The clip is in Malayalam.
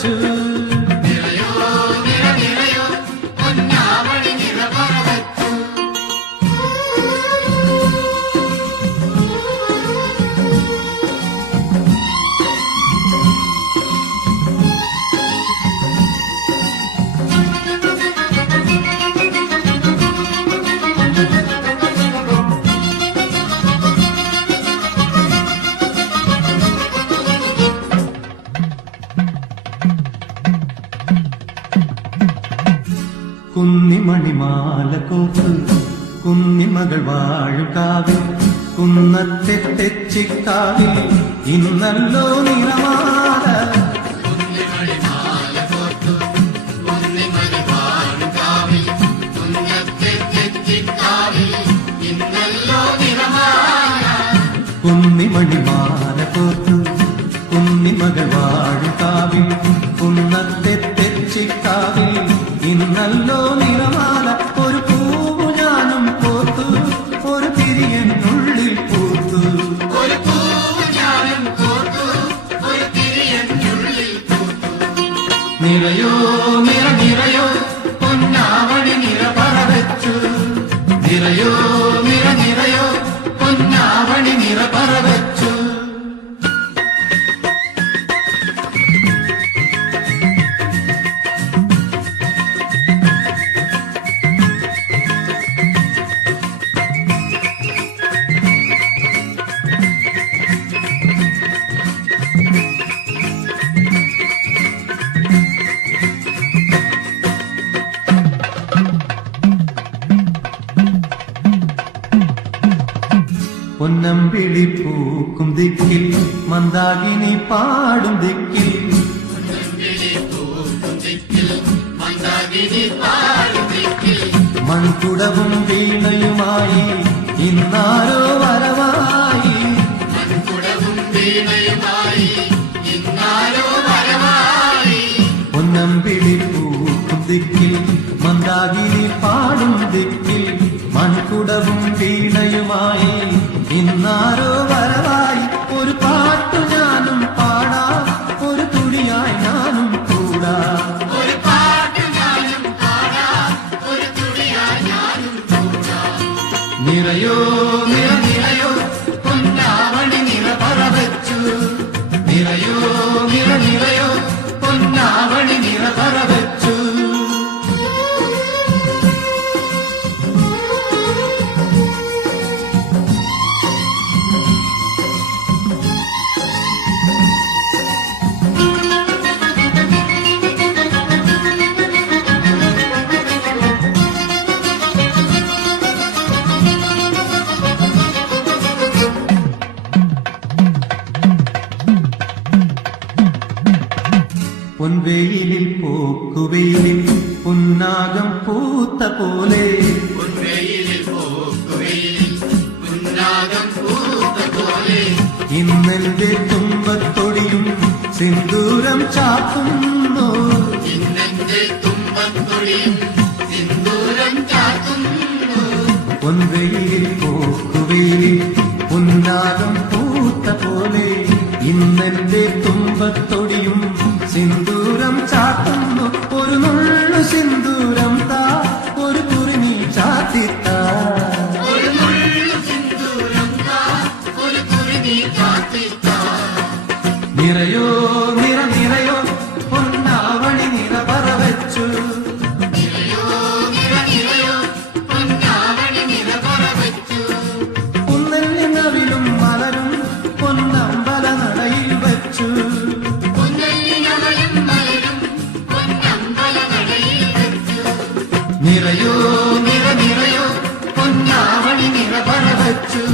പറവച്ചു. കുന്നിമണിമാല കോർത്തു കുന്നിമകൾ വാഴും കാവിൽ കുന്നത്തെ തെച്ചിക്കാവിൽ ഇന്നല്ലോ നിറമാല. കുന്നിമണിമാല കോർത്തു കുന്നിമകൾ വാഴും കാവിൽ കുന്നത്തെ തെച്ചിക്കാവിൽ ഇന്നല്ലോ നിറമാല. ഒരു പൂവു ഞാനും പോത്തു ഒരു തിരിയനുള്ളിൽ പൂത്തു. നിറയോ നിറയോ പൊന്നാവണി നിറ പറവച്ചു. നിറയോ നിറയോ പൊന്നാവണി നിറ പറവച്ചു. പൊന്നമ്പിളി പൂക്കും ദിക്കിൽ മന്ദാകിനി പാടും ദിക്കിൽ മൺകുടവും വീണയുമായി ഇന്നാരോ വരവായി. പൊന്നമ്പിളി പൂക്കും ദിക്കിൽ മന്ദാകിനി പാടും ദിക്കിൽ മൺകുടവും വീണയുമായി ഇന്നാരോ വരവായി. ഒരു പാട്ടു ഞാനും പാടാ ഒരു തുടിയായി ഞാനും കൂടാ. നിറയോ നിറയോ പൊന്നാവണി നിറ പറവച്ചു. നിറയോ നിറയോ പൊന്നാവണി നിറ പറവച്ചു. പൊൻവെയിലിൽ പോക്കുവെയിലിൽ പൊന്നാകം പൂത്ത പോലെ. ഇന്നെന്റെ തുമ്പത്തൊടിയും സിന്ദൂരം ചാത്തുന്നു. പൊൻവെയിലിൽ പോക്കുവെയിലിൽ പൊന്നാകം പൂത്ത പോലെ. ഇന്നെന്റെ തുമ്പത്തൊടിയും സിന്ദൂരം ചാത്തുന്നു. ഒരു നുള്ളു സിന്ദൂരം താ ഒരു കുറിഞ്ഞി ചാത്തിത്താ. നിറയോ നിറയോ പൊന്നാവണി നിറ പറവച്ചു. കുന്നലിനവിലും മലരും പൊന്നമ്പല നടയിൽ വച്ചു. നിറയോ നിറയോ പൊന്നാവണി നിറ പറവച്ചു.